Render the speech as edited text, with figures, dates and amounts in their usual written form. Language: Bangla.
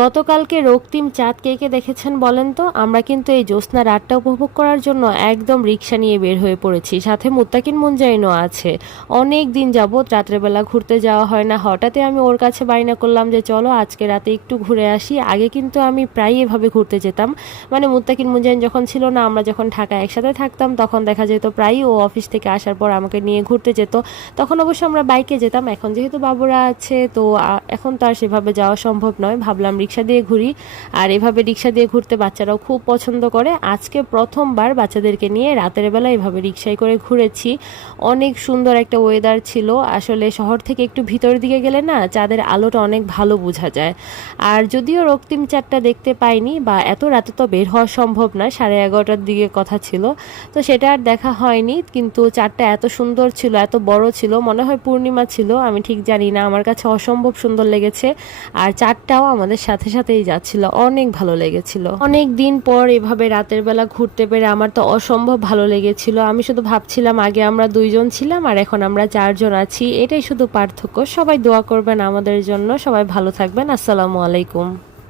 গতকালকে রক্তিম চাঁদ কে কে দেখেছেন বলেন তো? আমরা কিন্তু এই জ্যোৎস্না রাতটা উপভোগ করার জন্য একদম রিক্সা নিয়ে বের হয়ে পড়েছি, সাথে মুত্তাকিন মুনজাইনও আছে। অনেক দিন যাবত রাত্রেবেলা ঘুরতে যাওয়া হয় না, হঠাৎই আমি ওর কাছে বায়না করলাম যে চলো আজকে রাতে একটু ঘুরে আসি। আগে কিন্তু আমি প্রায় এভাবে ঘুরতে যেতাম, মানে মুত্তাকিন মুনজাইন যখন ছিল না, আমরা যখন ঢাকায় একসাথে থাকতাম তখন দেখা যেত প্রায়ই ও অফিস থেকে আসার পর আমাকে নিয়ে ঘুরতে যেত। তখন অবশ্য আমরা বাইকে যেতাম, এখন যেহেতু বাবুরা আছে তো এখন তো আর সেভাবে যাওয়া সম্ভব নয়, ভাবলাম রিক্সা দিয়ে ঘুরি। আর এভাবে রিক্সা দিয়ে ঘুরতে বাচ্চারাও খুব পছন্দ করে। আজকে প্রথমবার বাচ্চাদেরকে নিয়ে রাতের বেলা এভাবে রিক্সায় করে ঘুরেছি। অনেক সুন্দর একটা ওয়েদার ছিল। আসলে শহর থেকে একটু ভিতরের দিকে গেলে না চাঁদের আলোটা অনেক ভালো বোঝা যায়। আর যদিও রক্তিম চাঁদটা দেখতে পাইনি, বা এত রাতে তো বের হওয়া সম্ভব না, 11:30টার দিকে কথা ছিল, তো সেটা আর দেখা হয়নি। কিন্তু চাঁদটা এত সুন্দর ছিল, এত বড় ছিল, মনে হয় পূর্ণিমা ছিল, আমি ঠিক জানি না, আমার কাছে অসম্ভব সুন্দর লেগেছে। আর চাঁদটাও আমাদের সাথে সাথেই যাচ্ছিল, অনেক ভালো লেগেছিল। অনেক দিন পর এভাবে রাতের বেলা ঘুরতে পেরে আমার তো অসম্ভব ভালো লেগেছিল। আমি শুধু ভাবছিলাম আগে আমরা 2জন ছিলাম আর এখন আমরা 4জন আছি, এটাই শুধু পার্থক্য। সবাই দোয়া করবেন আমাদের জন্য, সবাই ভালো থাকবেন। আসসালামু আলাইকুম।